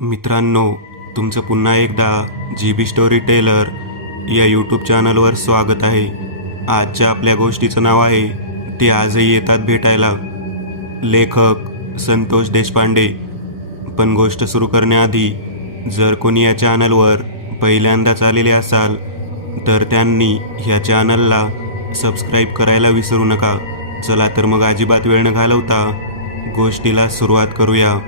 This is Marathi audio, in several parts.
मित्रांनो, तुमचं पुन्हा एकदा GB स्टोरी टेलर या यूट्यूब चॅनलवर स्वागत आहे. आजच्या आपल्या गोष्टीचं नाव आहे ते आजही येतात भेटायला. लेखक संतोष देशपांडे. पण गोष्ट सुरू करण्याआधी जर कोणी या चॅनलवर पहिल्यांदाच आलेले असाल तर त्यांनी ह्या चॅनलला सबस्क्राईब करायला विसरू नका. चला तर मग अजिबात वेळ न घालवता गोष्टीला सुरुवात करूया.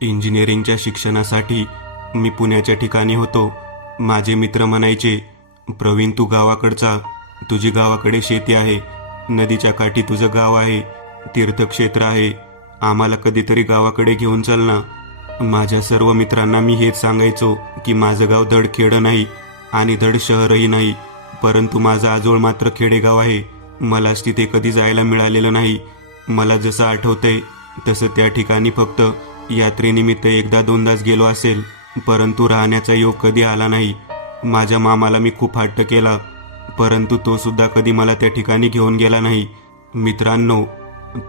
इंजिनिअरिंगच्या शिक्षणासाठी मी पुण्याच्या ठिकाणी होतो. माझे मित्र म्हणायचे, प्रवीण तू गावाकडचा, तुझी गावाकडे शेती आहे, नदीच्या काठी तुझं गाव आहे, तीर्थक्षेत्र आहे, आम्हाला कधीतरी गावाकडे घेऊन चल ना. माझ्या सर्व मित्रांना मी हेच सांगायचो की माझं गाव धड खेडं नाही आणि धड शहरही नाही, परंतु माझं आजोळ मात्र खेडेगाव आहे. मलाच तिथे कधी जायला मिळालेलं नाही. मला जसं आठवतंय तसं त्या ठिकाणी फक्त यात्रेनिमित्त एकदा दोनदाच गेलो असेल, परंतु राहण्याचा योग कधी आला नाही. माझ्या मामाला मी खूप हट्ट केला, परंतु तो सुद्धा कधी मला त्या ठिकाणी घेऊन गेला नाही. मित्रांनो,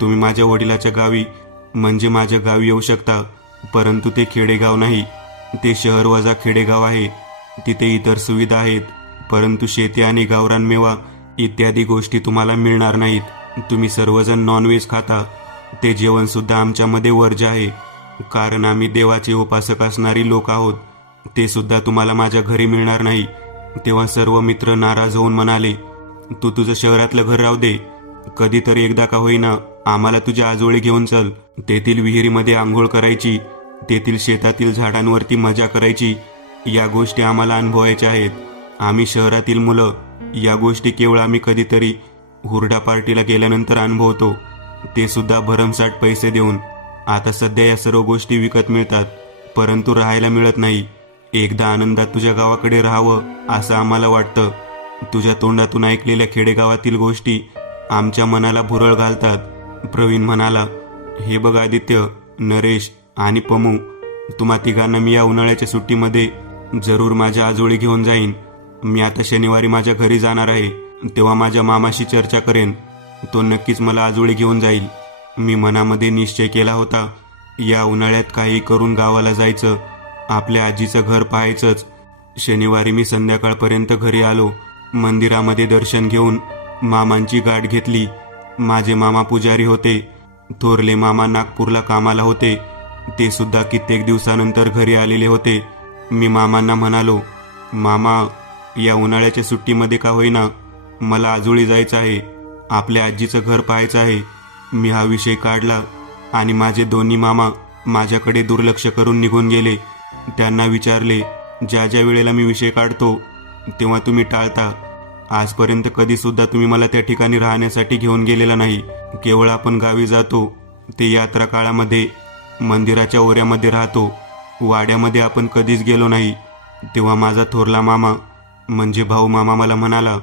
तुम्ही माझ्या वडिलाच्या गावी म्हणजे माझ्या गावी येऊ शकता, परंतु ते खेडेगाव नाही, ते शहर वजा खेडेगाव आहे. तिथे इतर सुविधा आहेत, परंतु शेती आणि गावरान मेवा इत्यादी गोष्टी तुम्हाला मिळणार नाहीत. तुम्ही सर्वजण नॉनव्हेज खाता, ते जेवण सुद्धा आमच्यामध्ये वर्ज्य आहे, कारण आम्ही देवाचे उपासक असणारी लोक आहोत. ते सुद्धा तुम्हाला माझ्या घरी मिळणार नाही. तेव्हा सर्व मित्र नाराज होऊन म्हणाले, तू तुझं शहरातलं घर राहू दे, कधीतरी एकदा का होईना आम्हाला तुझ्या आजोळी घेऊन चल. तेथील विहिरीमध्ये आंघोळ करायची, तेथील शेतातील झाडांवरती मजा करायची, या गोष्टी आम्हाला अनुभवायच्या आहेत. आम्ही शहरातील मुलं या गोष्टी केवळ आम्ही कधीतरी हुरडा पार्टीला गेल्यानंतर अनुभवतो, ते सुद्धा भरमसाठ पैसे देऊन. आता सध्या या सर्व गोष्टी विकत मिळतात, परंतु राहायला मिळत नाही. एकदा आनंदात तुझ्या गावाकडे राहावं असं आम्हाला वाटतं. तुझ्या तोंडातून ऐकलेल्या खेडेगावातील गोष्टी आमच्या मनाला भुरळ घालतात. प्रवीण म्हणाला, हे बघ आदित्य, नरेश आणि पमू, तुम्हा तिघांना मी या उन्हाळ्याच्या सुट्टीमध्ये जरूर माझ्या आजोळी घेऊन जाईन. मी आता शनिवारी माझ्या घरी जाणार आहे, तेव्हा माझ्या मामाशी चर्चा करेन, तो नक्कीच मला आजोळी घेऊन जाईल. मी मनामध्ये निश्चय केला होता, या उन्हाळ्यात काही करून गावाला जायचं, आपल्या आजीचं घर पाहायचंच. शनिवारी मी संध्याकाळपर्यंत घरी आलो. मंदिरामध्ये दर्शन घेऊन मामांची गाठ घेतली. माझे मामा पुजारी होते. थोरले मामा नागपूरला कामाला होते, ते सुद्धा कित्येक दिवसानंतर घरी आलेले होते. मी मामांना म्हणालो, मामा, या उन्हाळ्याच्या सुट्टीमध्ये का होईना मला आजोळी जायचं आहे, आपल्या आजीचं घर पाहायचं आहे. मी हा विषय काढला आणि माझे दोन्ही मामा माझ्याकडे दुर्लक्ष करून निघून गेले. त्यांना विचारले, ज्या ज्या वेळेला मी विषय काढतो तेव्हा तुम्ही टाळता. आजपर्यंत कधीसुद्धा तुम्ही मला त्या ठिकाणी राहण्यासाठी घेऊन गेलेला नाही. केवळ आपण गावी जातो, ते यात्रा काळामध्ये मंदिराच्या ओऱ्यामध्ये राहतो. वाड्यामध्ये आपण कधीच गेलो नाही. तेव्हा माझा थोरला मामा म्हणजे भाऊ मामा मला म्हणाला,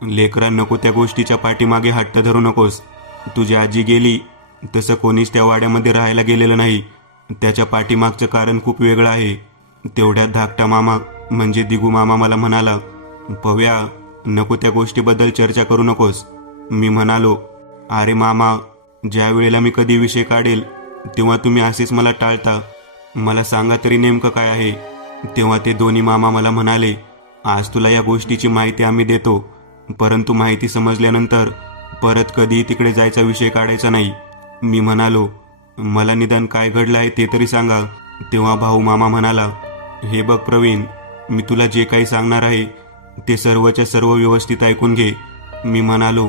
लेकरा, नको त्या गोष्टीच्या पाठीमागे हट्ट धरू नकोस. तुझी आजी गेली तसं कोणीच त्या वाड्यामध्ये राहायला गेलेलं नाही. त्याच्या पाठीमागचं कारण खूप वेगळं आहे. तेवढ्यात धाकटा मामा म्हणजे दिगू मामा मला म्हणाला, पव्या, नको त्या गोष्टीबद्दल चर्चा करू नकोस. मी म्हणालो, अरे मामा, ज्या वेळेला मी कधी विषय काढेल तेव्हा तुम्ही असेच मला टाळता. मला सांगा तरी नेमकं काय आहे. तेव्हा ते दोन्ही मामा मला म्हणाले, आज तुला या गोष्टीची माहिती आम्ही देतो, परंतु माहिती समजल्यानंतर परत कधीही तिकडे जायचा विषय काढायचा नाही. मी म्हणालो, मला निदान काय घडलं आहे ते तरी सांगा. तेव्हा भाऊ मामा म्हणाला, हे बघ प्रवीण, मी तुला जे काही सांगणार आहे ते सर्वच्या सर्व व्यवस्थित ऐकून घे. मी म्हणालो,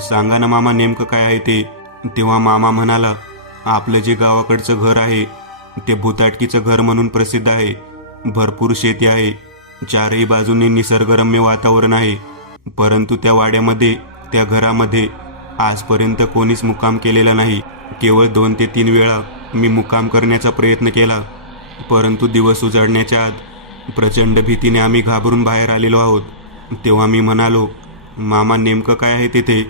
सांगा ना मामा, नेमकं काय आहे ते. तेव्हा मामा म्हणाला, आपलं जे गावाकडचं घर आहे ते भूताटकीचं घर म्हणून प्रसिद्ध आहे. भरपूर शेती आहे, चारही बाजूंनी निसर्गरम्य वातावरण आहे, परंतु त्या वाड्यामध्ये, त्या घरामध्ये आजपर्यंत कोणीच मुक्काम केलेला नाही. केवळ 2 ते 3 वेळा मी मुक्काम करण्याचा प्रयत्न केला, परंतु दिवस उजाडण्याच्या आत प्रचंड भीतीने आम्ही घाबरून बाहेर आलेलो आहोत. तेव्हा मी म्हणालो, मामा, नेमकं काय आहे तिथे.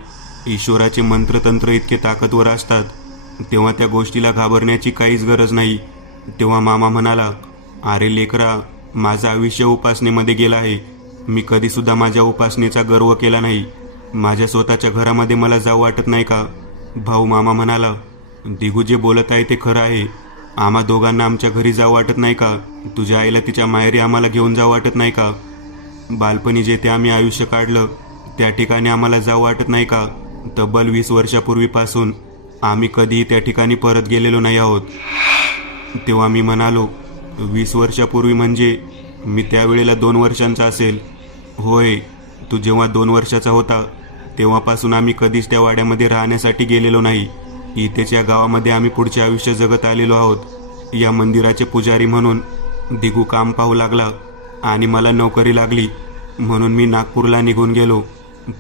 ईश्वराचे मंत्रतंत्र इतके ताकदवर असतात तेव्हा त्या गोष्टीला घाबरण्याची काहीच गरज नाही. तेव्हा मामा म्हणाला, अरे लेकरा, माझं आयुष्य उपासनेमध्ये गेलं आहे. मी कधीसुद्धा माझ्या उपासनेचा गर्व केला नाही. माझ्या स्वतःच्या घरामध्ये मला जाऊ वाटत नाही का? भाऊ मामा म्हणाला, दिगू जे बोलत आहे ते खरं आहे. आम्हा दोघांना आमच्या घरी जाऊ वाटत नाही का? तुझ्या आईला तिच्या माहेरी आम्हाला घेऊन जाऊ वाटत नाही का? बालपणी जेथे आम्ही आयुष्य काढलं त्या ठिकाणी आम्हाला जाऊ वाटत नाही का? तब्बल 20 वर्षापूर्वीपासून आम्ही कधीही त्या ठिकाणी परत गेलेलो नाही आहोत. तेव्हा मी म्हणालो, 20 वर्षापूर्वी म्हणजे मी त्यावेळेला 2 वर्षांचा असेल. होय, तू जेव्हा 2 वर्षाचा होता तेव्हापासून आम्ही कधीच त्या वाड्यामध्ये राहण्यासाठी गेलेलो नाही. इथेच या गावामध्ये आम्ही पुढचे आयुष्य जगत आलेलो आहोत. या मंदिराचे पुजारी म्हणून दिगू काम पाहू लागला आणि मला नोकरी लागली म्हणून मी नागपूरला निघून गेलो.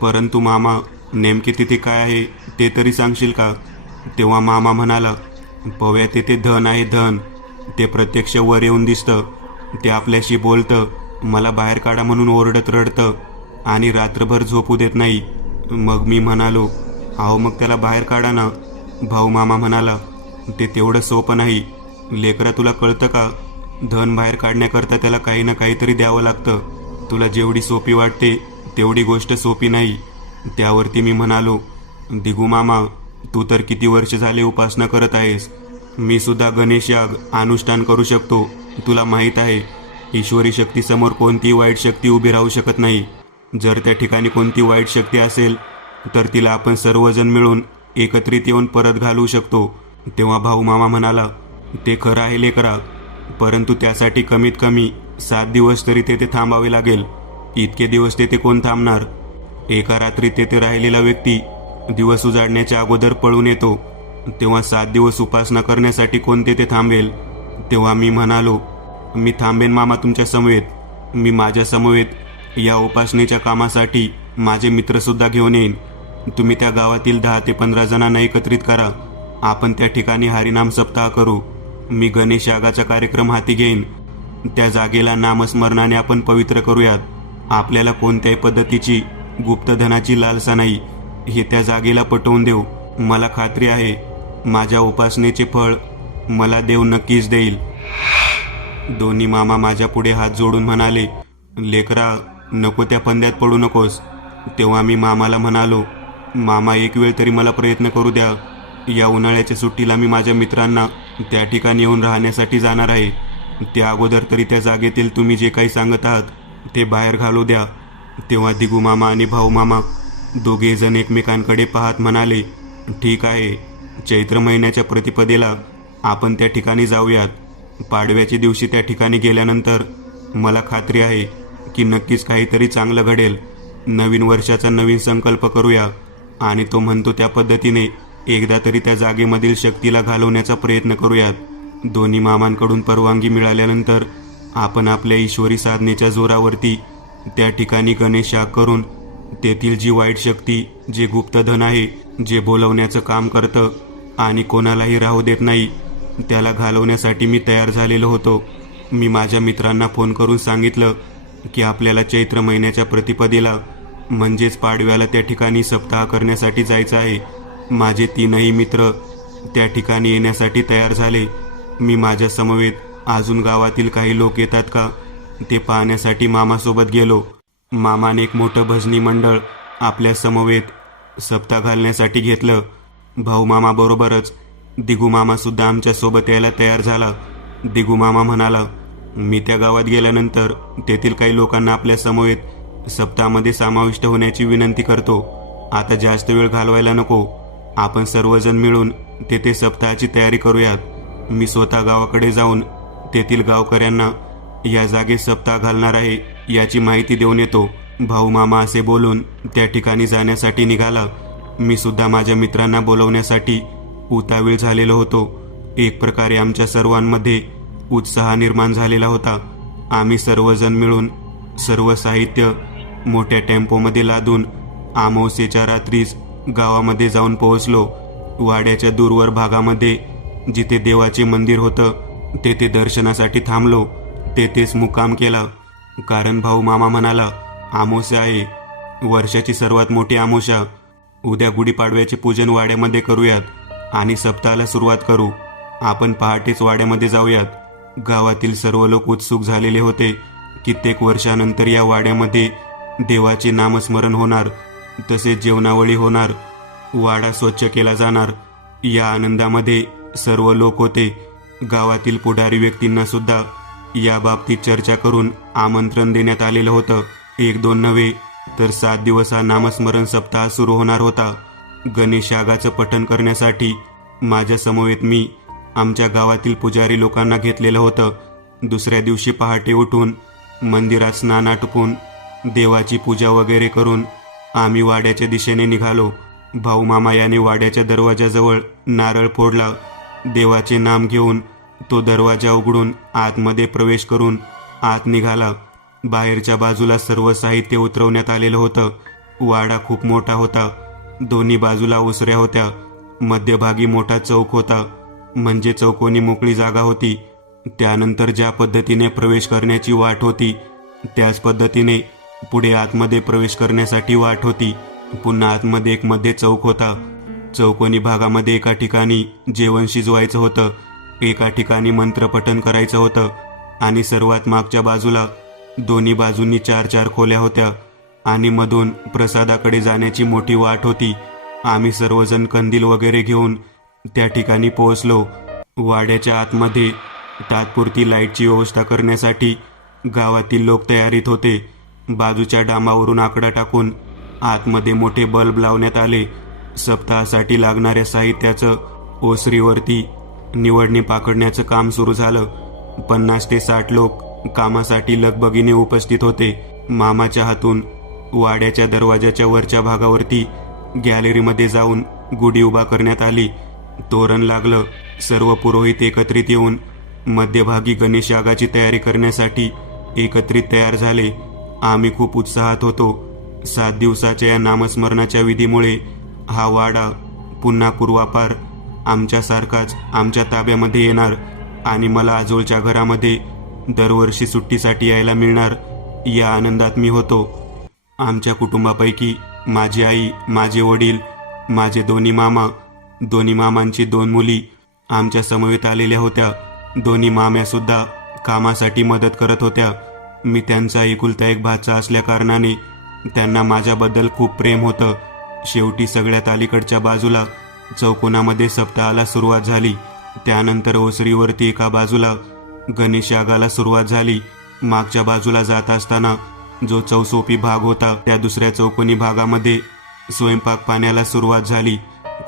परंतु मामा, नेमके तिथे काय आहे ते तरी सांगशील का? तेव्हा मामा म्हणाला, पव्या, तेथे धन आहे, धन. ते प्रत्यक्ष वर येऊन दिसतं. ते आपल्याशी बोलतं, मला बाहेर काढा म्हणून ओरडत रडतं आणि रात्रभर झोपू देत नाही. मग मी म्हणालो, अहो मग त्याला बाहेर काढा ना. भाऊ मामा म्हणाला, ते तेवढं सोपं नाही लेकरा, तुला कळतं का? धन बाहेर काढण्याकरता त्याला काही ना काहीतरी द्यावं लागतं. तुला जेवढी सोपी वाटते तेवढी गोष्ट सोपी नाही. त्यावरती मी म्हणालो, दिगू मामा, तू तर किती वर्ष झाले उपासना करत आहेस. मी सुद्धा गणेश याग अनुष्ठान करू शकतो. तुला माहीत आहे, ईश्वरी शक्तीसमोर कोणतीही वाईट शक्ती उभी राहू शकत नाही. जर त्या ठिकाणी कोणती वाईट शक्ती असेल तर तिला आपण सर्वजण मिळून एकत्रित येऊन परत घालवू शकतो. तेव्हा भाऊ मामा म्हणाला, ते खरं आहे लेकरा, परंतु त्यासाठी कमीत कमी 7 दिवस तरी तेथे थांबावे लागेल. इतके दिवस तेथे कोण थांबणार? एका रात्री तेथे राहिलेला व्यक्ती दिवस उजाडण्याच्या अगोदर पळून येतो. तेव्हा 7 दिवस उपासना करण्यासाठी कोण तेथे थांबेल? तेव्हा मी म्हणालो, मी थांबेन मामा तुमच्या समवेत. मी माझ्या समवेत या उपासनेच्या कामासाठी माझे मित्रसुद्धा घेऊन येईन. तुम्ही त्या गावातील 10 ते 15 जणांना एकत्रित करा. आपण त्या ठिकाणी हरिनाम सप्ताह करू. मी गणेश यागाचा कार्यक्रम हाती घेईन. त्या जागेला नामस्मरणाने आपण पवित्र करूयात. आपल्याला कोणत्याही पद्धतीची गुप्तधनाची लालसा नाही हे त्या जागेला पटवून देऊ. मला खात्री आहे, माझ्या उपासनेचे फळ मला देव नक्कीच देईल. दोन्ही मामा माझ्या पुढे हात जोडून म्हणाले, लेकरा, नको त्या फंद्यात पडू नकोस. तेव्हा मी मामाला म्हणालो, मामा, एक वेळ तरी मला प्रयत्न करू द्या. या उन्हाळ्याच्या सुट्टीला मी माझ्या मित्रांना त्या ठिकाणी येऊन राहण्यासाठी जाणार आहे. त्या अगोदर तरी त्या जागेतील तुम्ही जे काही सांगत आहात ते बाहेर घालू द्या. तेव्हा दिगू मामा आणि भाऊ मामा दोघे जण एकमेकांकडे पाहत म्हणाले, ठीक आहे, चैत्र महिन्याच्या प्रतिपदेला आपण त्या ठिकाणी जाऊयात. पाडव्याच्या दिवशी त्या ठिकाणी गेल्यानंतर मला खात्री आहे की नक्कीच काहीतरी चांगलं घडेल. नवीन वर्षाचा नवीन संकल्प करूया आणि तो म्हणतो त्या पद्धतीने एकदा तरी त्या जागेमधील शक्तीला घालवण्याचा प्रयत्न करूयात. दोन्ही मामांकडून परवानगी मिळाल्यानंतर आपण आपल्या ईश्वरी साधनेच्या जोरावरती त्या ठिकाणी गणेश याग करून तेथील जी वाईट शक्ती, जे गुप्तधन आहे, जे बोलवण्याचं काम करतं आणि कोणालाही राहू देत नाही, त्याला घालवण्यासाठी मी तयार झालेलो होतो. मी माझ्या मित्रांना फोन करून सांगितलं की आपल्याला चैत्र महिन्याच्या प्रतिपदेला म्हणजेच पाडव्याला त्या ठिकाणी सप्ताह करण्यासाठी जायचं आहे. माझे 3ही मित्र त्या ठिकाणी येण्यासाठी तयार झाले. मी माझ्या समवेत अजून गावातील काही लोक येतात का ते पाहण्यासाठी मामासोबत गेलो. मामाने एक मोठं भजनी मंडळ आपल्या समवेत सप्ताह घालण्यासाठी घेतलं. भाऊ मामा बरोबरच दिगू मामा सुद्धा आमच्या सोबत यायला तयार झाला. दिगू मामा म्हणाला, मी त्या गावात गेल्यानंतर तेथील काही लोकांना आपल्या समवेत सप्ताहामध्ये समाविष्ट होण्याची विनंती करतो. आता जास्त वेळ घालवायला नको. आपण सर्वजण मिळून तेथे सप्ताहाची तयारी करूयात. मी स्वतः गावाकडे जाऊन तेथील गावकऱ्यांना या जागेत सप्ताह घालणार आहे याची माहिती देऊन येतो. भाऊ मामा असे बोलून त्या ठिकाणी जाण्यासाठी निघाला. मी सुद्धा माझ्या मित्रांना बोलवण्यासाठी उतावीळ झालेलो होतो. एक प्रकारे आमच्या सर्वांमध्ये उत्साह निर्माण झालेला होता. आम्ही सर्वजण मिळून सर्व साहित्य मोठ्या टेम्पोमध्ये लादून अमावस्येच्या रात्रीच गावामध्ये जाऊन पोहोचलो. वाड्याच्या दूरवर भागामध्ये जिथे देवाचे मंदिर होतं तेथे दर्शनासाठी थांबलो. तेथेच मुक्काम केला. कारण भाऊ मामा म्हणाला, अमावस्या आहे, वर्षाची सर्वात मोठी अमावस्या. उद्या गुढीपाडव्याचे पूजन वाड्यामध्ये करूयात. आणि सप्ताहाला सुरुवात करू. आपण पहाटेच वाड्यामध्ये जाऊयात. गावातील सर्व लोक उत्सुक झालेले होते. कित्येक वर्षानंतर या वाड्यामध्ये देवाचे नामस्मरण होणार, तसेच जेवणावळी होणार, वाडा स्वच्छ केला जाणार. या आनंदामध्ये सर्व लोक होते. गावातील पुढारी व्यक्तींना सुद्धा या बाबतीत चर्चा करून आमंत्रण देण्यात आलेलं होतं. 1-2 नव्हे तर 7 दिवस हा नामस्मरण सप्ताह सुरू होणार होता. गणेश यागाचं पठण करण्यासाठी माझ्या समवेत मी आमच्या गावातील पुजारी लोकांना घेतलेलं होतं. दुसऱ्या दिवशी पहाटे उठून मंदिरात स्नान आटपून देवाची पूजा वगैरे करून आम्ही वाड्याच्या दिशेने निघालो. भाऊ मामा याने वाड्याच्या दरवाजाजवळ नारळ फोडला. देवाचे नाम घेऊन तो दरवाजा उघडून आतमध्ये प्रवेश करून आत निघाला. बाहेरच्या बाजूला सर्व साहित्य उतरवण्यात आलेलं होतं. वाडा खूप मोठा होता. दोन्ही बाजूला ओसऱ्या होत्या. मध्यभागी मोठा चौक होता, म्हणजे चौकोनी मोकळी जागा होती. त्यानंतर ज्या पद्धतीने प्रवेश करण्याची वाट होती त्याच पद्धतीने पुढे आतमध्ये प्रवेश करण्यासाठी वाट होती. पुन्हा आतमध्ये एक मध्ये चौक होता. चौकोनी भागामध्ये एका ठिकाणी जेवण शिजवायचं होतं, एका ठिकाणी मंत्रपठण करायचं होतं आणि सर्वात मागच्या बाजूला दोन्ही बाजूंनी 4-4 खोल्या होत्या आणि मधून प्रसादाकडे जाण्याची मोठी वाट होती. आम्ही सर्वजण कंदील वगैरे घेऊन त्या ठिकाणी पोहोचलो. वाड्याच्या आतमध्ये तात्पुरती लाईटची व्यवस्था करण्यासाठी गावातील लोक तयारीत होते. बाजूच्या डांबावरून आकडा टाकून आतमध्ये मोठे बल्ब लावण्यात आले. सप्ताहासाठी लागणाऱ्या साहित्याचं ओसरीवरती निवडणी पाकडण्याचं काम सुरू झालं. 50 ते 60 लोक कामासाठी लगबगीने उपस्थित होते. मामाच्या हातून वाड्याच्या दरवाजाच्या वरच्या भागावरती गॅलरीमध्ये जाऊन गुढी उभा करण्यात आली. तोरण लागलं. सर्व पुरोहित एकत्रित येऊन मध्यभागी गणेश यागाची तयारी करण्यासाठी एकत्रित तयार झाले. आम्ही खूप उत्साहात होतो. 7 दिवसाच्या या नामस्मरणाच्या विधीमुळे हा वाडा पुन्हा पूर्वापार आमच्यासारखाच आमच्या ताब्यामध्ये येणार आणि मला आजोळच्या घरामध्ये दरवर्षी सुट्टीसाठी यायला मिळणार, या आनंदात मी होतो. आमच्या कुटुंबापैकी माझी आई, माझे वडील, माझे दोन्ही मामा, दोन्ही मामांची 2 मुली आमच्या समवेत आलेल्या होत्या. दोन्ही माम्यासुद्धा कामासाठी मदत करत होत्या. मी त्यांचा एकुलता एक भाचा असल्याकारणाने त्यांना माझ्याबद्दल खूप प्रेम होतं. शेवटी सगळ्यात अलीकडच्या बाजूला चौकोनामध्ये सप्ताहाला सुरुवात झाली. त्यानंतर ओसरीवरती एका बाजूला गणेश यागाला सुरुवात झाली. मागच्या बाजूला जात असताना जो चौसोपी भाग होता त्या दुसऱ्या चौकोनी भागामध्ये स्वयंपाक पाण्याला सुरुवात झाली.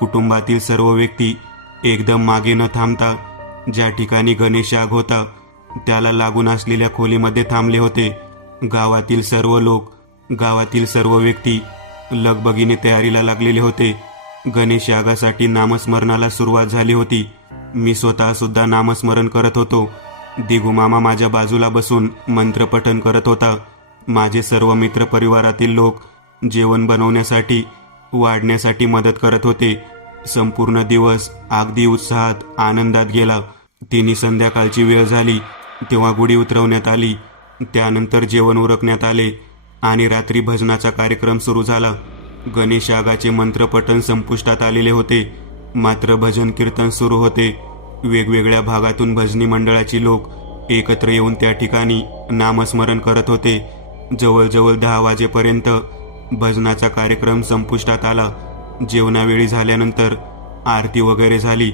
कुटुंबातील सर्व व्यक्ती एकदम मागे न थांबता ज्या ठिकाणी गणेश याग होता त्याला लागून असलेल्या खोलीमध्ये थांबले होते. गावातील सर्व लोक, गावातील सर्व व्यक्ती लगबगीने तयारीला लागलेले होते. गणेश यागासाठी नामस्मरणाला सुरुवात झाली होती. मी स्वतः सुद्धा नामस्मरण करत होतो. दिगूमामा माझ्या बाजूला बसून मंत्रपठण करत होता. माझे सर्व मित्र परिवारातील लोक जेवण बनवण्यासाठी, वाढण्यासाठी मदत करत होते. संपूर्ण दिवस अगदी उत्साहात, आनंदात गेला. तिन्ही संध्याकाळची वेळ झाली तेव्हा गुढी उतरवण्यात आली. त्यानंतर जेवण उरकण्यात आले आणि रात्री भजनाचा कार्यक्रम सुरू झाला. गणेश यागाचे मंत्रपठण संपुष्टात आलेले होते, मात्र भजन कीर्तन सुरू होते. वेगवेगळ्या भागातून भजनी मंडळाची लोक एकत्र येऊन त्या ठिकाणी नामस्मरण करत होते. जवळजवळ 10 वाजेपर्यंत भजनाचा कार्यक्रम संपुष्टात आला. जेवणावेळी झाल्यानंतर आरती वगैरे झाली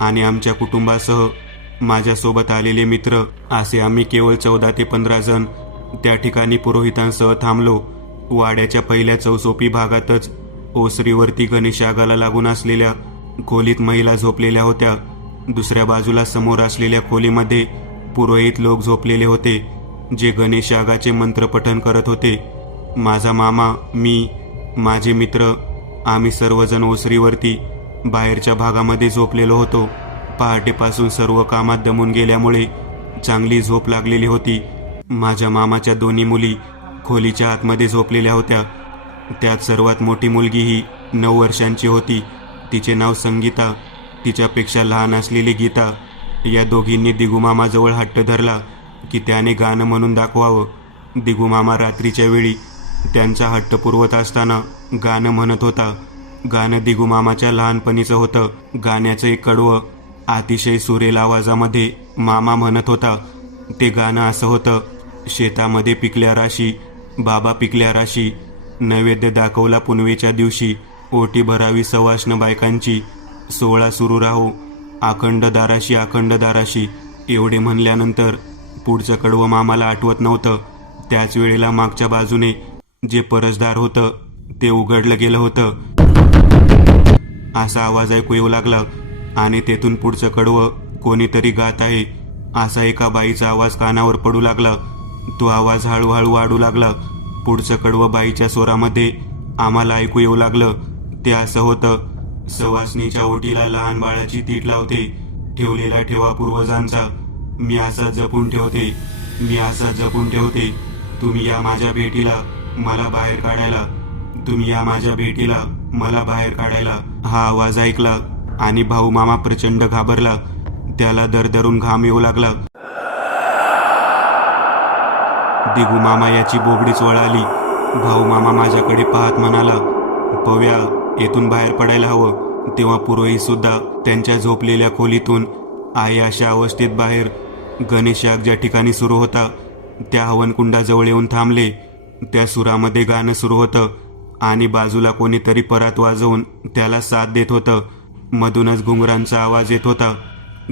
आणि आमच्या कुटुंबासह माझ्यासोबत आलेले मित्र असे आम्ही केवळ 14 ते 15 जण त्या ठिकाणी पुरोहितांसह थांबलो. वाड्याच्या पहिल्या चौसोपी भागातच ओसरीवरती गणेश यागाला लागून असलेल्या खोलीत महिला झोपलेल्या होत्या. दुसऱ्या बाजूला समोर असलेल्या खोलीमध्ये पुरोहित लोक झोपलेले होते, जे गणेश यागाचे मंत्रपठण करत होते. माझा मामा, मी, माझे मित्र आम्ही सर्वजण ओसरीवरती बाहेरच्या भागामध्ये झोपलेलो होतो. पहाटेपासून सर्व कामात दमून गेल्यामुळे चांगली झोप लागलेली होती. माझ्या मामाच्या 2 मुली खोलीच्या आतमध्ये झोपलेल्या होत्या. त्यात सर्वात मोठी मुलगी ही 9 वर्षांची होती. तिचे नाव संगीता. तिच्यापेक्षा लहान असलेली गीता. या दोघींनी दिगूमामाजवळ हट्ट धरला की त्याने गाणं म्हणून दाखवावं. दिगूमामा रात्रीच्या वेळी त्यांचा हट्ट पुरवत असताना गाणं म्हणत होता. गाणं दिगू मामाच्या लहानपणीचं होतं. गाण्याचं एक कडवं अतिशय सुरेल आवाजामध्ये मामा म्हणत होता. ते गाणं असं होतं: शेतामध्ये पिकल्या राशी, बाबा पिकल्या राशी, नैवेद्य दाखवला पुनवेच्या दिवशी, ओटी भरावी सवाष्ण बायकांची, सोहळा सुरू राहो अखंड दाराशी अखंड दाराशी. एवढे म्हणल्यानंतर पुढचं कडवं मामाला आठवत नव्हतं. त्याच वेळेला मागच्या बाजूने जे परसदार होतं ते उघडलं गेलं होतं. असा आवाज ऐकू येऊ लागला आणि तेथून पुढचं कडवं कोणीतरी गात आहे असा एका बाईचा आवाज कानावर पडू लागला. तो आवाज हळूहळू वाढू लागला. पुढचं कडवं बाईच्या स्वरामध्ये आम्हाला ऐकू येऊ लागलं. ते असं होतं: सवासणीच्या ओटीला लहान बाळाची तीट लावते, ठेवलेला ठेवा पूर्वजांचा, मी असा जपून ठेवते, मी असा जपून ठेवते. तुम्ही या माझ्या भेटीला मला बाहेर काढायला, तुम्ही या माझ्या भेटीला मला बाहेर काढायला. हा आवाज ऐकला आणि भाऊ मामा प्रचंड घाबरला. त्याला दरदरून घाम येऊ लागला. दिगू मामा याची बोबडीच वळाली. भाऊ मामा माझ्याकडे पाहत म्हणाला, पव्या, येथून बाहेर पडायला हवं. तेव्हा पुरोहित सुद्धा त्यांच्या झोपलेल्या खोलीतून आहे अशा अवस्थेत बाहेर गणेश याग ज्या ठिकाणी सुरू होता त्या हवनकुंडाजवळ येऊन थांबले. त्या सुरामध्ये गाणं सुरू होतं आणि बाजूला कोणीतरी परात वाजवून त्याला साथ देत होतं. मधूनच घुंगरांचा आवाज येत होता.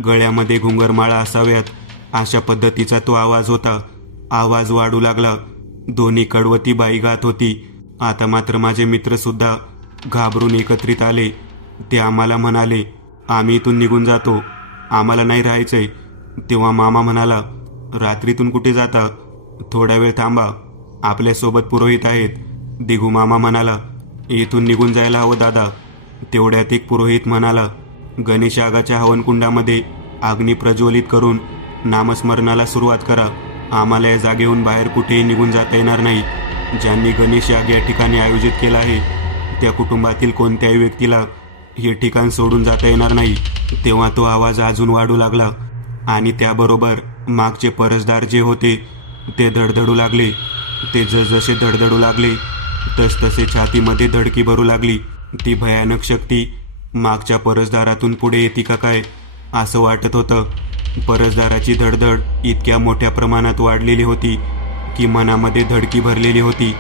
गळ्यामध्ये घुंगरमाळा असाव्यात अशा पद्धतीचा तो आवाज होता. आवाज वाढू लागला. दोन्ही कडवती बाई गात होती. आता मात्र माझे मित्र सुद्धा घाबरून एकत्रित आले. ते आम्हाला म्हणाले, आम्ही इथून निघून जातो, आम्हाला नाही राहायचंय. तेव्हा मामा म्हणाला, रात्रीतून कुठे जाता? थोडा वेळ थांबा, आपल्यासोबत पुरोहित आहेत. दिगू मामा म्हणाला, इथून निघून जायला हवं दादा. तेवढ्यात एक पुरोहित म्हणाला, गणेश यागाच्या हवनकुंडामध्ये अग्नी प्रज्वलित करून नामस्मरणाला सुरुवात करा. आम्हाला या जागेहून बाहेर कुठेही निघून जाता येणार नाही. ज्यांनी गणेश याग या ठिकाणी आयोजित केला आहे त्या कुटुंबातील कोणत्याही व्यक्तीला हे ठिकाण सोडून जाता येणार नाही. तेव्हा तो आवाज अजून वाढू लागला आणि त्याबरोबर मागचे परसदार जे होते ते धडधडू लागले. ते जसजसे धडधडू लागले तसतसे छातीमध्ये धडकी भरू लागली. ती भयानक शक्ती मागच्या परसदारातून पुढे येते का काय असं वाटत होतं. परसदाराची धडधड इतक्या मोठ्या प्रमाणात वाढलेली होती की मनामध्ये धडकी भरलेली होती.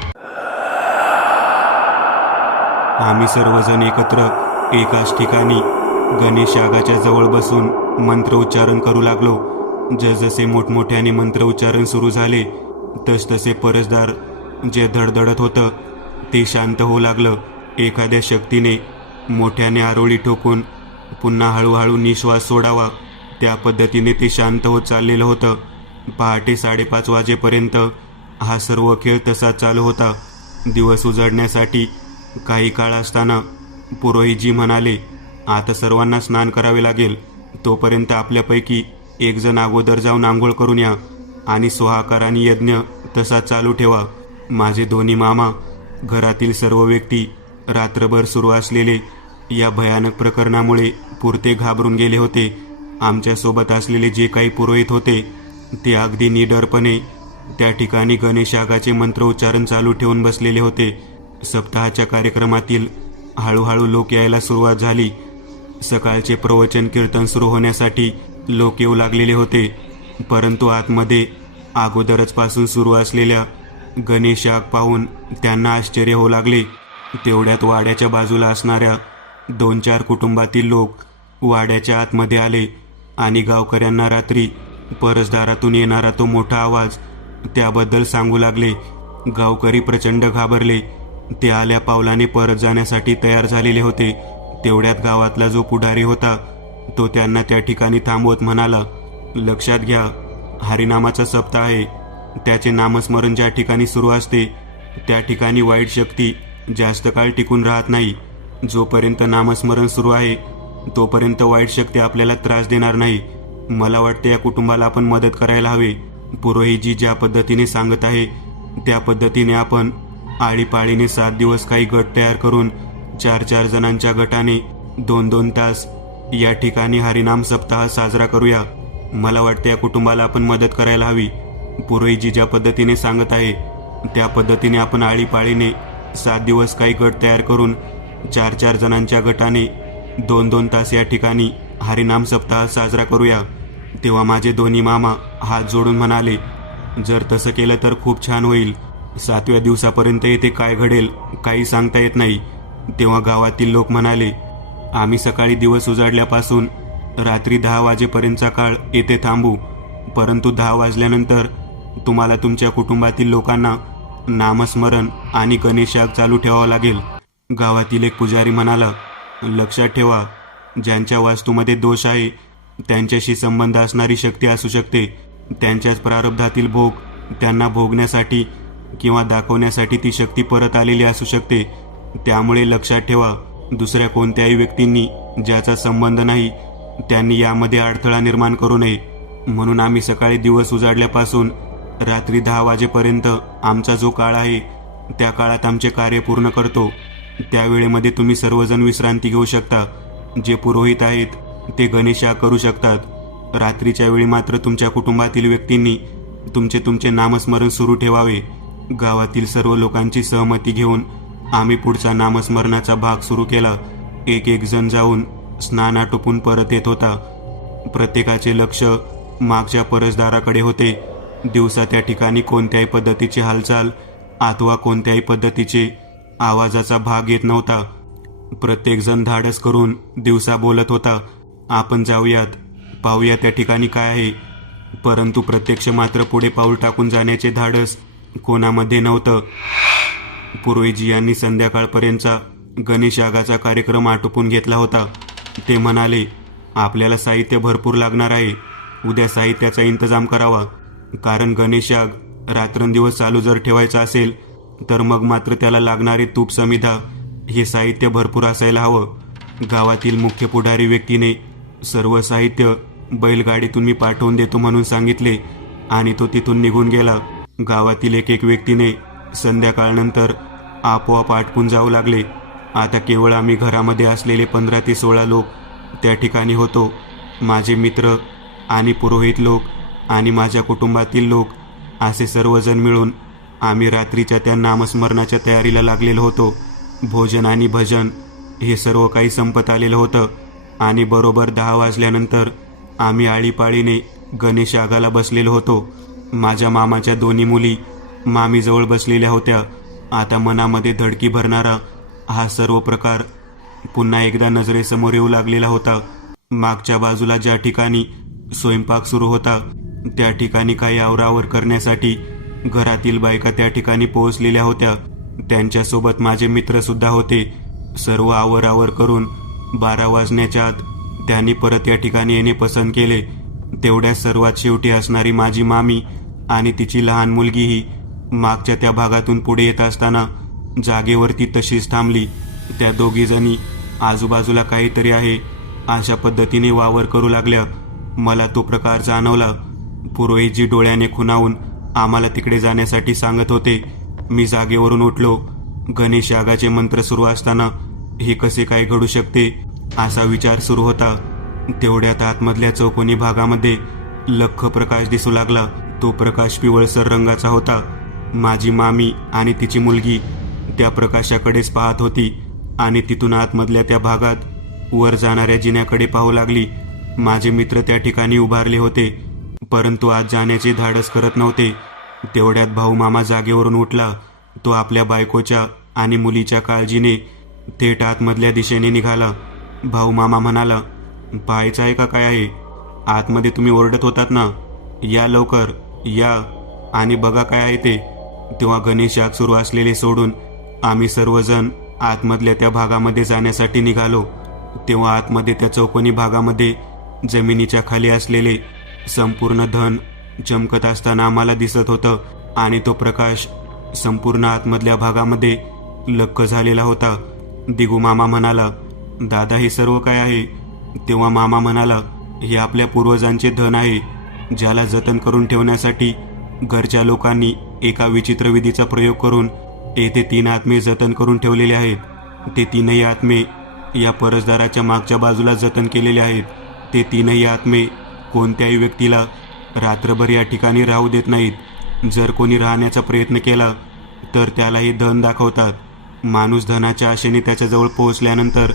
आम्ही सर्वजण एकत्र एकाच ठिकाणी गणेश यागाच्या जवळ बसून मंत्र उच्चारण करू लागलो. जसजसे मोठमोठ्याने मंत्र उच्चारण सुरू झाले तसतसे परसदार जे धडधडत होतं ते शांत होऊ लागलं. एखाद्या शक्तीने मोठ्याने आरोळी ठोकून पुन्हा हळूहळू निश्वास सोडावा त्या पद्धतीने ते शांत होत चाललेलं होतं. पहाटे 5:30 वाजेपर्यंत हा सर्व खेळ तसाच चालू होता. दिवस उजाडण्यासाठी काही काळ असताना पुरोहितजी म्हणाले, आता सर्वांना स्नान करावे लागेल. तोपर्यंत आपल्यापैकी एक जण अगोदर जाऊन आंघोळ करून या आणि सोहाकार आणि यज्ञ तसाच चालू ठेवा. माझे दोन्ही मामा, घरातील सर्व व्यक्ती रात्रभर सुरू असलेले या भयानक प्रकरणामुळे पुरते घाबरून गेले होते. आमच्यासोबत असलेले जे काही पुरोहित होते ते अगदी निडरपणे त्या ठिकाणी गणेश यागाचे मंत्रोच्चारण चालू ठेवून बसलेले होते. सप्ताहाच्या कार्यक्रमातील हळूहळू लोक यायला सुरुवात झाली. सकाळचे प्रवचन कीर्तन सुरू होण्यासाठी लोक येऊ लागलेले होते. परंतु आतमध्ये अगोदरच पासून सुरू असलेल्या गणेश याग पाहून त्यांना आश्चर्य होऊ लागले. तेवढ्यात वाड्याच्या बाजूला असणाऱ्या 2-4 कुटुंबातील लोक वाड्याच्या आतमध्ये आले आणि गावकऱ्यांना रात्री परसदारातून येणारा तो मोठा आवाज त्याबद्दल सांगू लागले. गावकरी प्रचंड घाबरले. ते आल्या पावलाने परत जाण्यासाठी तयार झालेले होते. तेवढ्यात गावातला जो पुढारी होता तो त्यांना त्या ठिकाणी थांबवत म्हणाला, लक्षात घ्या, हरिनामाचा सप्ताह आहे. त्याचे नामस्मरण ज्या ठिकाणी सुरू असते त्या ठिकाणी वाईट शक्ती जास्त काळ टिकून राहत नाही. जोपर्यंत नामस्मरण सुरू आहे तोपर्यंत वाईट शक्ती आपल्याला त्रास देणार नाही. मला वाटते या कुटुंबाला आपण मदत करायला हवे. पुरोहितजी ज्या पद्धतीने सांगत आहे त्या पद्धतीने आपण आळीपाळीने 7 दिवस काही गट तयार करून 4-4 जणांच्या गटाने 2-2 तास या ठिकाणी हरिनाम सप्ताह साजरा करूया. मला वाटते या कुटुंबाला आपण मदत करायला हवी. पुरोहितजी ज्या पद्धतीने सांगत आहे त्या पद्धतीने आपण आळीपाळीने 7 दिवस काही गट तयार करून 4-4 जणांच्या गटाने 2-2 तास या ठिकाणी हरिनाम सप्ताह साजरा करूया. तेव्हा माझे दोन्ही मामा हात जोडून म्हणाले, जर तसं केलं तर खूप छान होईल. 7व्या दिवसापर्यंत येथे काय घडेल काही सांगता येत नाही. तेव्हा गावातील लोक म्हणाले, आम्ही सकाळी दिवस उजाडल्यापासून रात्री 10 वाजेपर्यंतचा काळ येथे थांबू, परंतु 10 वाजल्यानंतर तुम्हाला तुमच्या कुटुंबातील लोकांना नामस्मरण आणि गणेश याग चालू ठेवावा लागेल. गावातील एक पुजारी म्हणाला, लक्षात ठेवा, ज्यांच्या वास्तूमध्ये दोष आहे त्यांच्याशी संबंध असणारी शक्ती असू शकते. त्यांच्याच प्रारब्धातील भोग त्यांना भोगण्यासाठी किंवा दाखवण्यासाठी ती शक्ती परत आलेली असू शकते. त्यामुळे लक्षात ठेवा, दुसऱ्या कोणत्याही व्यक्तींनी ज्याचा संबंध नाही त्यांनी यामध्ये अडथळा निर्माण करू नये. म्हणून आम्ही सकाळी दिवस उजाडल्यापासून रात्री 10 वाजेपर्यंत आमचा जो काळ आहे त्या काळात आमचे कार्य पूर्ण करतो. त्यावेळेमध्ये तुम्ही सर्वजण विश्रांती घेऊ शकता. जे पुरोहित आहेत ते गणेशा करू शकतात. रात्रीच्या वेळी मात्र तुमच्या कुटुंबातील व्यक्तींनी तुमचे नामस्मरण सुरू ठेवावे. गावातील सर्व लोकांची सहमती घेऊन आम्ही पुढचा नामस्मरणाचा भाग सुरू केला. एक जण जाऊन स्नान आटोपून परत येत होता. प्रत्येकाचे लक्ष मागच्या परसदाराकडे होते. दिवसा त्या ठिकाणी कोणत्याही पद्धतीची हालचाल अथवा कोणत्याही पद्धतीचे आवाजाचा भाग येत नव्हता. प्रत्येकजण धाडस करून दिवसा बोलत होता, आपण जाऊयात, पाहूया त्या ठिकाणी काय आहे. परंतु प्रत्यक्ष मात्र पुढे पाऊल टाकून जाण्याचे धाडस कोणामध्ये नव्हतं. पुरोहितजी यांनी संध्याकाळपर्यंतचा गणेश यागाचा कार्यक्रम आटोपून घेतला होता. ते म्हणाले, आपल्याला साहित्य भरपूर लागणार आहे. उद्या साहित्याचा इंतजाम करावा, कारण गणेश याग रात्रंदिवस चालू जर ठेवायचा असेल तर मग मात्र त्याला लागणारे तूप समिधा हे साहित्य भरपूर असायला हवं. गावातील मुख्य पुढारी व्यक्तीने सर्व साहित्य बैलगाडीतून मी पाठवून देतो म्हणून सांगितले आणि तो तिथून निघून गेला. गावातील एक व्यक्तीने संध्याकाळनंतर आपोआप आटपून जाऊ लागले. आता केवळ आम्ही घरामध्ये असलेले 15 ते 16 लोक त्या ठिकाणी होतो. माझे मित्र आणि पुरोहित लोक आणि माझ्या कुटुंबातील लोक असे सर्वजण मिळून आम्ही रात्रीच्या त्या नामस्मरणाच्या तयारीला लागलेलो होतो. भोजन आणि भजन हे सर्व काही संपत आलेलं होतं आणि बरोबर 10 वाजल्यानंतर आम्ही आळीपाळीने गणेश यागाला बसलेलो होतो. माझ्या मामाच्या दोन्ही मुली मामीजवळ बसलेल्या होत्या. आता मनामध्ये धडकी भरणारा हा सर्व प्रकार पुन्हा एकदा नजरेसमोर येऊ लागलेला होता. मागच्या बाजूला ज्या ठिकाणी स्वयंपाक सुरू होता त्या ठिकाणी काही आवरावर करण्यासाठी घरातील बायका त्या ठिकाणी पोहोचलेल्या होत्या. त्यांच्यासोबत माझे मित्र सुद्धा होते. सर्व आवरावर करून 12 वाजण्याच्या आत त्यांनी परत या ठिकाणी येणे पसंत केले. तेवढ्या सर्वात शेवटी असणारी माझी मामी आणि तिची लहान मुलगीही मागच्या त्या भागातून पुढे येत असताना जागेवरती तशीच थांबली. त्या दोघी जणी आजूबाजूला काहीतरी आहे अशा पद्धतीने वावर करू लागल्या. मला तो प्रकार जाणवला. पुरोहितजी डोळ्याने खुणावून आम्हाला तिकडे जाण्यासाठी सांगत होते. मी जागेवरून उठलो. गणेश यागाचे मंत्र सुरू असताना हे कसे काय घडू शकते असा विचार सुरू होता. तेवढ्यात आतमधल्या चौकोनी भागामध्ये लख्ख प्रकाश दिसू लागला. तो प्रकाश पिवळसर रंगाचा होता. माझी मामी आणि तिची मुलगी त्या प्रकाशाकडेच पाहत होती आणि तिथून आतमधल्या त्या भागात वर जाणाऱ्या जिन्याकडे पाहू लागली. माझे मित्र त्या ठिकाणी उभारले होते, परंतु आज जाण्याचे धाडस करत नव्हते. तेवढ्यात भाऊ मामा जागेवरून उठला. तो आपल्या बायकोच्या आणि मुलीच्या काळजीने थेट आतमधल्या दिशेने निघाला. भाऊ मामा म्हणाला, पाहायचं आहे का काय आहे? आतमध्ये तुम्ही ओरडत होतात ना, या लवकर या आणि बघा काय आहे ते. तेव्हा गणेश याग सुरू असलेले सोडून आम्ही सर्वजण आतमधल्या त्या भागामध्ये जाण्यासाठी निघालो. तेव्हा आतमध्ये त्या चौकोनी भागामध्ये जमिनीच्या खाली असलेले संपूर्ण धन चमकत असताना आम्हाला दिसत होतं आणि तो प्रकाश संपूर्ण आतमधल्या भागामध्ये लख्ख झालेला होता. दिगू मामा म्हणाला, दादा हे सर्व काय आहे? तेव्हा मामा म्हणाला, हे आपल्या पूर्वजांचे धन आहे, ज्याला जतन करून ठेवण्यासाठी घरच्या लोकांनी एका विचित्र विधीचा प्रयोग करून येथे 3 आत्मे जतन करून ठेवलेले आहेत. ते 3ही आत्मे या परसदाराच्या मागच्या बाजूला जतन केलेले आहेत. ते 3ही आत्मे कोणत्याही व्यक्तीला रात्रभर या ठिकाणी राहू देत नाहीत. जर कोणी राहण्याचा प्रयत्न केला तर त्याला हे धन दाखवतात. माणूस धनाच्या आशेने त्याच्याजवळ पोहोचल्यानंतर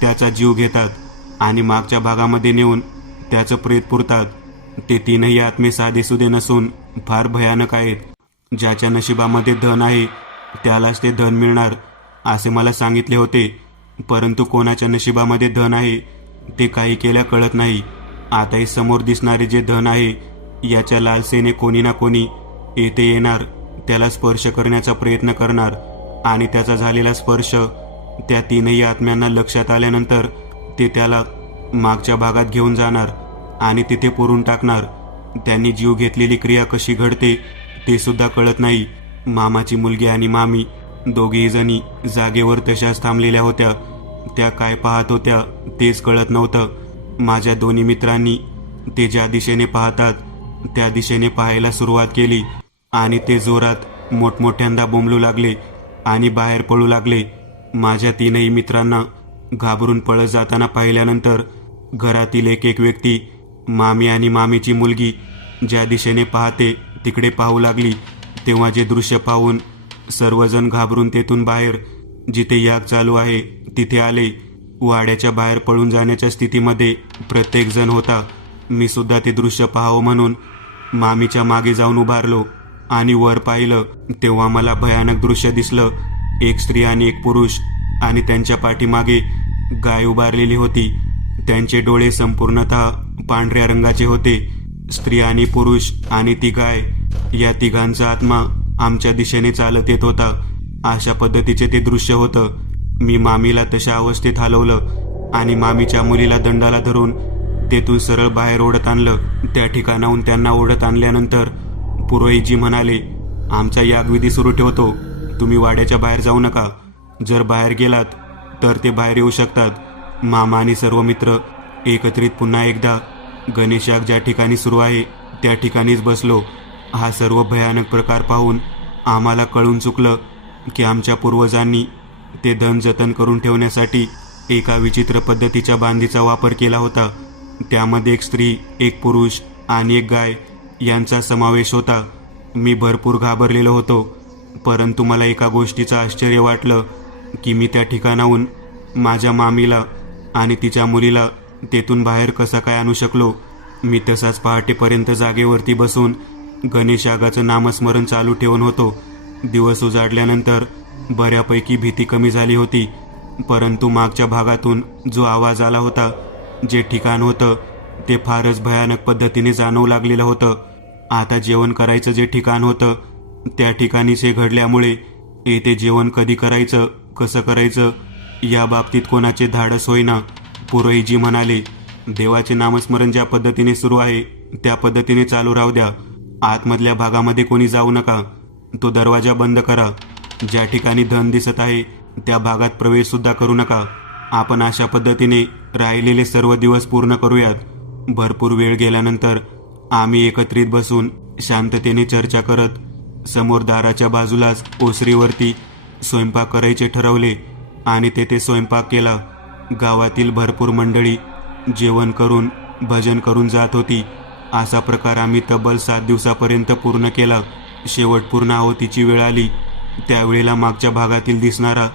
त्याचा जीव घेतात आणि मागच्या भागामध्ये नेऊन त्याचं प्रेत पुरतात. ते तीनही आत्मे साधेसुधे नसून फार भयानक आहेत. ज्याच्या नशिबामध्ये धन आहे त्यालाच ते धन मिळणार असे मला सांगितले होते, परंतु कोणाच्या नशिबामध्ये धन आहे ते काही केल्या कळत नाही. आता हे समोर दिसणारे जे धन आहे याच्या लालसेने कोणी ना कोणी येथे येणार, त्याला स्पर्श करण्याचा प्रयत्न करणार आणि त्याचा झालेला स्पर्श त्या तीनही आत्म्यांना लक्षात आल्यानंतर ते त्याला मागच्या भागात घेऊन जाणार आणि तिथे पुरून टाकणार. त्यांनी जीव घेतलेली क्रिया कशी घडते ते सुद्धा कळत नाही. मामाची मुलगी आणि मामी दोघीही जणी जागेवर तशाच थांबलेल्या होत्या. त्या काय पाहत होत्या तेच कळत नव्हतं. माझ्या दोन्ही मित्रांनी ते ज्या दिशेने पाहतात त्या दिशेने पाहायला सुरुवात केली आणि ते जोरात मोठमोठ्यांदा बोंबलू लागले आणि बाहेर पळू लागले. माझ्या तीनही मित्रांना घाबरून पळत जाताना पाहिल्यानंतर घरातील एक एक व्यक्ती मामी आणि मामीची मुलगी ज्या दिशेने पाहते तिकडे पाहू लागली. तेव्हा जे दृश्य पाहून सर्वजण घाबरून तेथून बाहेर जिथे याग चालू आहे तिथे आले. वाड्याच्या बाहेर पळून जाण्याच्या स्थितीमध्ये प्रत्येक जण होता. मी सुद्धा ते दृश्य पाहावं म्हणून मामीच्या मागे जाऊन उभारलो आणि वर पाहिलं तेव्हा मला भयानक दृश्य दिसलं. एक स्त्री आणि एक पुरुष आणि त्यांच्या पाठीमागे गाय उभारलेली होती. त्यांचे डोळे संपूर्णतः पांढऱ्या रंगाचे होते. स्त्री आणि पुरुष आणि ती गाय या तिघांचा आत्मा आमच्या दिशेने चालत येत होता. अशा पद्धतीचे ते दृश्य होतं. मी मामीला तशा अवस्थेत हलवलं आणि मामीच्या मुलीला दंडाला धरून तेथून सरळ बाहेर ओढत आणलं. त्या ठिकाणाहून त्यांना ओढत आणल्यानंतर पुरोहितजी म्हणाले, आमचा यागविधी सुरू ठेवतो, तुम्ही वाड्याच्या बाहेर जाऊ नका. जर बाहेर गेलात तर ते बाहेर येऊ शकतात. मामा आणि सर्व मित्र एकत्रित पुन्हा एकदा गणेश याग ज्या ठिकाणी सुरू आहे त्या ठिकाणीच बसलो. हा सर्व भयानक प्रकार पाहून आम्हाला कळून चुकलं की आमच्या पूर्वजांनी ते धन जतन करून ठेवण्यासाठी एका विचित्र पद्धतीच्या बांधीचा वापर केला होता. त्यामध्ये एक स्त्री, एक पुरुष आणि एक गाय यांचा समावेश होता. मी भरपूर घाबरलेलो होतो, परंतु मला एका गोष्टीचं आश्चर्य वाटलं की मी त्या ठिकाणाहून माझ्या मामीला आणि तिच्या मुलीला तेथून बाहेर कसा काय आणू शकलो. मी तसाच पहाटेपर्यंत जागेवरती बसून गणेश यागाचं नामस्मरण चालू ठेवून होतो. दिवस उजाडल्यानंतर बऱ्यापैकी भीती कमी झाली होती, परंतु मागच्या भागातून जो आवाज आला होता, जे ठिकाण होतं ते फारच भयानक पद्धतीने जाणवू लागलेलं होतं. आता जेवण करायचं जे ठिकाण होतं त्या ठिकाणीच हे घडल्यामुळे येथे जेवण कधी करायचं, कसं करायचं या बाबतीत कोणाचे धाडस होईना. पुरोहितजी म्हणाले, देवाचे नामस्मरण ज्या पद्धतीने सुरू आहे त्या पद्धतीने चालू राहू द्या. आतमधल्या भागामध्ये कोणी जाऊ नका. तो दरवाजा बंद करा. ज्या ठिकाणी धन दिसत आहे त्या भागात प्रवेश सुद्धा करू नका. आपण अशा पद्धतीने राहिलेले सर्व दिवस पूर्ण करूयात. भरपूर वेळ गेल्यानंतर आम्ही एकत्रित बसून शांततेने चर्चा करत समोर दाराच्या बाजूलाच ओसरीवरती स्वयंपाक करायचे ठरवले आणि तेथे स्वयंपाक केला. गावातील भरपूर मंडळी जेवण करून भजन करून जात होती. असा प्रकार आम्ही तब्बल 7 दिवसापर्यंत पूर्ण केला. शेवट पूर्ण आहुतीची वेळ आली. त्यावेळेला मागच्या भागातील दिसणारा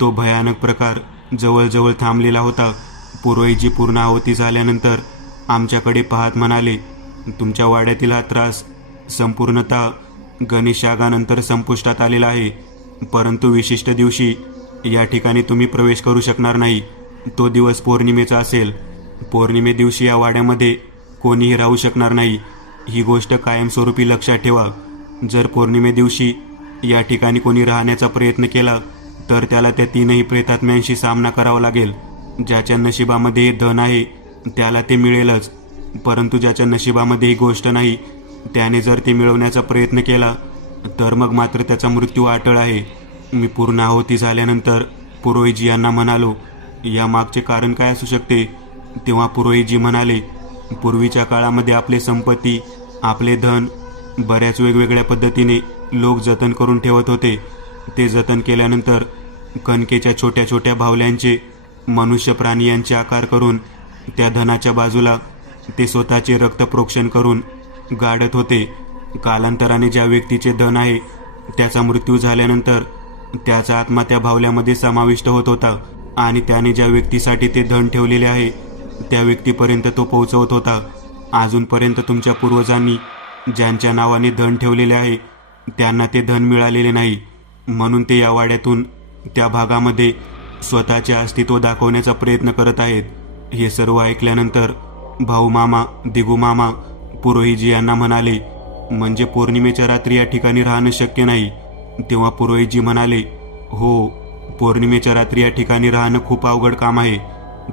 तो भयानक प्रकार जवळजवळ थांबलेला होता. पुरोहितजी पूर्ण आहुती झाल्यानंतर आमच्याकडे पाहत म्हणाले, तुमच्या वाड्यातील हा त्रास संपूर्णतः गणेश यागानंतर संपुष्टात आलेला आहे, परंतु विशिष्ट दिवशी या ठिकाणी तुम्ही प्रवेश करू शकणार नाही. तो दिवस पौर्णिमेचा असेल. पौर्णिमे दिवशी या वाड्यामध्ये कोणीही राहू शकणार नाही. ही गोष्ट कायमस्वरूपी लक्षात ठेवा. जर पौर्णिमे दिवशी या ठिकाणी कोणी राहण्याचा प्रयत्न केला तर त्याला त्या तीनही प्रेतात्म्यांशी सामना करावा लागेल. ज्याच्या नशिबामध्ये हे धन आहे त्याला ते मिळेलच, परंतु ज्याच्या नशिबामध्ये ही गोष्ट नाही त्याने जर ते मिळवण्याचा प्रयत्न केला तर मग मात्र त्याचा मृत्यू अटळ आहे. मी पूर्ण आहुती झाल्यानंतर पुरोहितजी यांना म्हणालो, या मागचे कारण काय असू शकते. तेव्हा पुरोहितजी म्हणाले, पूर्वीच्या काळामध्ये आपले संपत्ती, आपले धन बऱ्याच वेगवेगळ्या पद्धतीने लोक जतन करून ठेवत होते. ते जतन केल्यानंतर कणकेच्या छोट्या छोट्या बाहुल्यांचे मनुष्य प्राणी यांचे आकार करून त्या धनाच्या बाजूला ते स्वतःचे रक्तप्रोक्षण करून गाडत होते. कालांतराने ज्या व्यक्तीचे धन आहे त्याचा मृत्यू झाल्यानंतर त्याचा आत्मा त्या बाहुल्यामध्ये समाविष्ट होत होता आणि त्याने ज्या व्यक्तीसाठी ते धन ठेवलेले आहे त्या व्यक्तीपर्यंत तो पोहोचवत होता. अजूनपर्यंत तुमच्या पूर्वजांनी ज्यांच्या नावाने धन ठेवलेले आहे त्यांना ते धन मिळालेले नाही, म्हणून ते या वाड्यातून त्या भागामध्ये स्वतःचे अस्तित्व दाखवण्याचा प्रयत्न करत आहेत. हे सर्व ऐकल्यानंतर भाऊ मामा, दिगू मामा पुरोहितजी यांना म्हणाले, म्हणजे पौर्णिमेच्या रात्री या ठिकाणी राहणं शक्य नाही? तेव्हा पुरोहितजी म्हणाले, हो, पौर्णिमेच्या रात्री या ठिकाणी राहणं खूप अवघड काम आहे,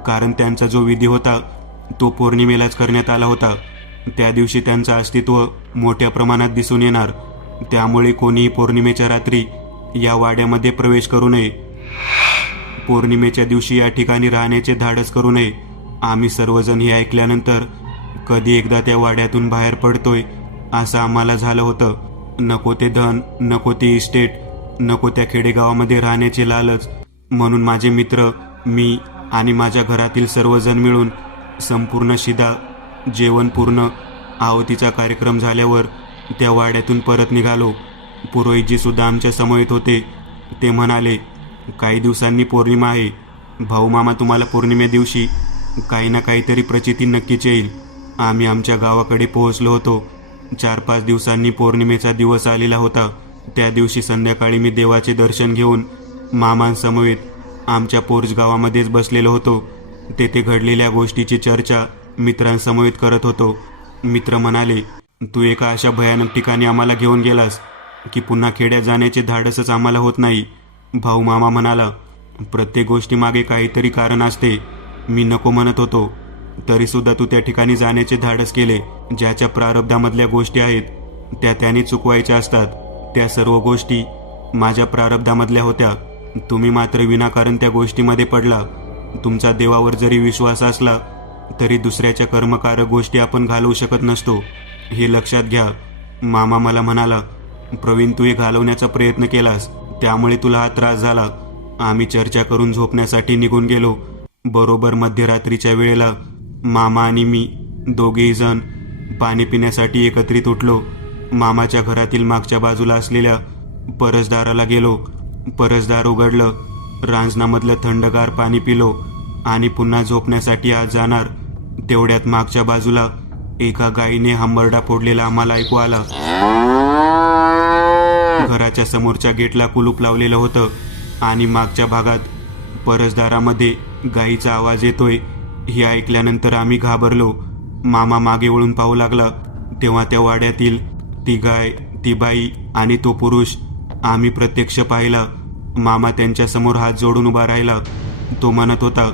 कारण त्यांचा जो विधी होता तो पौर्णिमेलाच करण्यात आला होता. त्या दिवशी त्यांचं अस्तित्व मोठ्या प्रमाणात दिसून येणार, त्यामुळे कोणीही पौर्णिमेच्या रात्री या वाड्यामध्ये प्रवेश करू नये. पौर्णिमेच्या दिवशी या ठिकाणी राहण्याचे धाडस करू नये. आम्ही सर्वजण हे ऐकल्यानंतर कधी एकदा त्या वाड्यातून बाहेर पडतोय असं आम्हाला झालं होतं. नको ते धन, नको ते इस्टेट, नको त्या खेडेगावामध्ये राहण्याचे लालच, म्हणून माझे मित्र, मी आणि माझ्या घरातील सर्वजण मिळून संपूर्ण शिदा, जेवण पूर्ण, आहुतीचा कार्यक्रम झाल्यावर त्या वाड्यातून परत निघालो. पुरोहितजी सुद्धा आमच्या समवेत होते. ते म्हणाले, काही दिवसांनी पौर्णिमा आहे. भाऊ मामा, तुम्हाला पौर्णिमे दिवशी काही ना काहीतरी प्रचिती नक्कीच येईल. आम्ही आमच्या गावाकडे पोहोचलो होतो. 4-5 दिवसांनी पौर्णिमेचा दिवस आलेला होता. त्या दिवशी संध्याकाळी मी देवाचे दर्शन घेऊन मामांसमवेत आमच्या पोर्ज गावामध्येच बसलेलो होतो. तेथे घडलेल्या गोष्टीची चर्चा मित्रांसमवेत करत होतो. मित्र म्हणाले, तू एका अशा भयानक ठिकाणी आम्हाला घेऊन गेलास की पुन्हा खेड्यात जाण्याचे धाडसच आम्हाला होत नाही. भाऊ मामा म्हणाला, प्रत्येक गोष्टीमागे काहीतरी कारण असते. मी नको म्हणत होतो, तरीसुद्धा तू त्या ठिकाणी जाण्याचे धाडस केले. ज्याच्या प्रारब्धामधल्या गोष्टी आहेत त्या त्याने चुकवायच्या असतात. त्या सर्व गोष्टी माझ्या प्रारब्धामधल्या होत्या. तुम्ही मात्र विनाकारण त्या गोष्टीमध्ये पडला. तुमचा देवावर जरी विश्वास असला तरी दुसऱ्याच्या कर्मकारक गोष्टी आपण घालवू शकत नसतो, हे लक्षात घ्या. मामा मला म्हणाला, प्रवीण, तू हे घालवण्याचा प्रयत्न केलास, त्यामुळे तुला हा त्रास झाला. आम्ही चर्चा करून झोपण्यासाठी निघून गेलो. बरोबर मध्यरात्रीच्या वेळेला मामा आणि मी दोघेही जण पाणी पिण्यासाठी एकत्रित उठलो. मामाच्या घरातील मागच्या बाजूला असलेल्या परसदाराला गेलो. परसदार उघडलं, रांजणामधलं थंडगार पाणी पिलो आणि पुन्हा झोपण्यासाठी आत जाणार तेवढ्यात मागच्या बाजूला एका गायीने हंबरडा फोडलेला आम्हाला ऐकू आला. घराच्या समोरच्या गेटला कुलूप लावलेलं होतं आणि मागच्या भागात परसदारामध्ये गायीचा आवाज येतोय. हे ऐकल्यानंतर आम्ही घाबरलो. मामा मागे वळून पाहू लागला तेव्हा त्या वाड्यातील ती गाय, ती बाई आणि तो पुरुष आम्ही प्रत्यक्ष पाहिला. मामा त्यांच्या समोर हात जोडून उभा राहिला. तो म्हणत होता,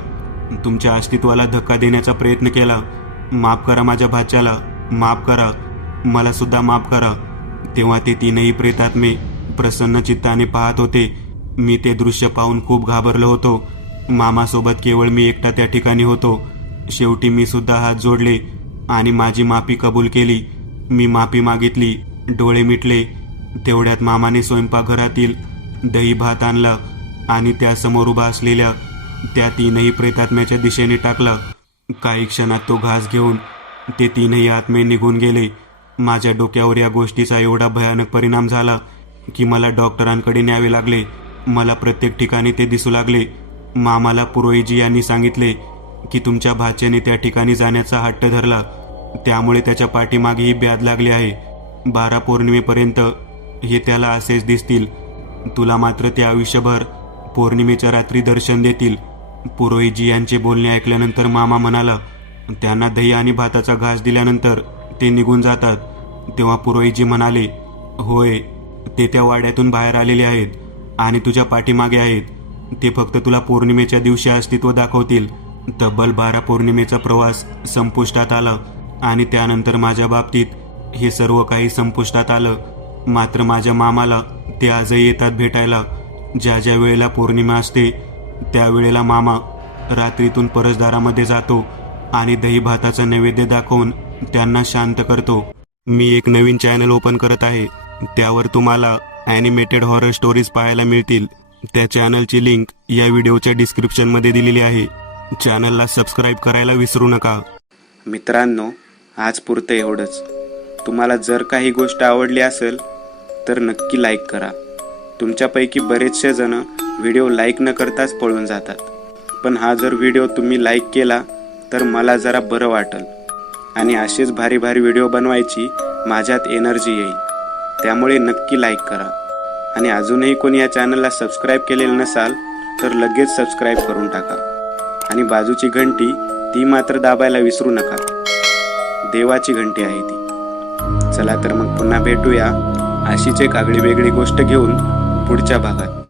तुमच्या अस्तित्वाला धक्का देण्याचा प्रयत्न केला. माफ करा माझ्या भाच्याला, माफ करा, मला सुद्धा माफ करा. तेव्हा ते तीनही प्रेतात्मे प्रसन्न चित्ताने पाहत होते. मी ते दृश्य पाहून खूप घाबरलो होतो. मामासोबत केवळ मी एकटा त्या ठिकाणी होतो. शेवटी मी सुद्धा हात जोडले आणि माझी माफी कबूल केली. मी माफी मागितली, डोळे मिटले. तेवढ्यात मामाने स्वयंपाकघरातील दही भात आणला आणि त्यासमोर उभा असलेल्या त्या तीनही प्रेतात्म्याच्या दिशेने टाकला. काही क्षणात तो घास घेऊन ते तीनही आत्मे निघून गेले. माझ्या डोक्यावर या गोष्टीचा एवढा भयानक परिणाम झाला की मला डॉक्टरांकडे न्यावे लागले. मला प्रत्येक ठिकाणी ते दिसू लागले. मामाला पुरोहितजी यांनी सांगितले की तुमच्या भाच्याने त्या ठिकाणी जाण्याचा हट्ट धरला, त्यामुळे त्याच्या पाठीमागे ही ब्याद लागली आहे. 12 पौर्णिमेपर्यंत हे त्याला असेच दिसतील. तुला मात्र ते आयुष्यभर पौर्णिमेच्या रात्री दर्शन देतील. पुरोहितजी यांचे बोलणे ऐकल्यानंतर मामा म्हणाला, त्यांना दही आणि भाताचा घास दिल्यानंतर ते निघून जातात. तेव्हा पुरोहितजी म्हणाले, होय, ते त्या वाड्यातून बाहेर आलेले आहेत आणि तुझ्या पाठीमागे आहेत. ते फक्त तुला पौर्णिमेच्या दिवशी अस्तित्व दाखवतील. तब्बल 12 पौर्णिमेचा प्रवास संपुष्टात आला आणि त्यानंतर माझ्या बाबतीत हे सर्व काही संपुष्टात आलं. मात्र माझ्या मामाला ते आजही येतात भेटायला. ज्या ज्या वेळेला पौर्णिमा असते त्यावेळेला मामा रात्रीतून परसदारामध्ये जातो आणि दही भाताचा नैवेद्य दाखवून त्यांना शांत करतो. मी एक नवीन चॅनल ओपन करत आहे. त्यावर तुम्हाला ॲनिमेटेड हॉरर स्टोरीज पाहायला मिळतील. त्या चॅनलची लिंक या व्हिडिओच्या डिस्क्रिप्शनमध्ये दिलेली आहे. चॅनलला सबस्क्राईब करायला विसरू नका. मित्रांनो, आज पुरतं एवढंच. तुम्हाला जर काही गोष्ट आवडली असेल तर नक्की लाईक करा तुमच्यापैकी बरेचसे जण व्हिडिओ लाईक न करताच पळून जातात. पण हा जर व्हिडिओ तुम्ही लाईक केला तर मला जरा बरं वाटेल आणि असेच भारी भारी व्हिडिओ बनवायची माझ्यात एनर्जी येईल. त्यामुळे नक्की लाईक करा आणि अजूनही कोणी या चॅनलला सबस्क्राईब केलेलं नसाल तर लगेच सबस्क्राईब करून टाका आणि बाजूची घंटी ती मात्र दाबायला विसरू नका. देवाची घंटी आहे ती. चला तर मग पुन्हा भेटूया अशीच एक आगळी वेगळी गोष्ट घेऊन पुढच्या भागात.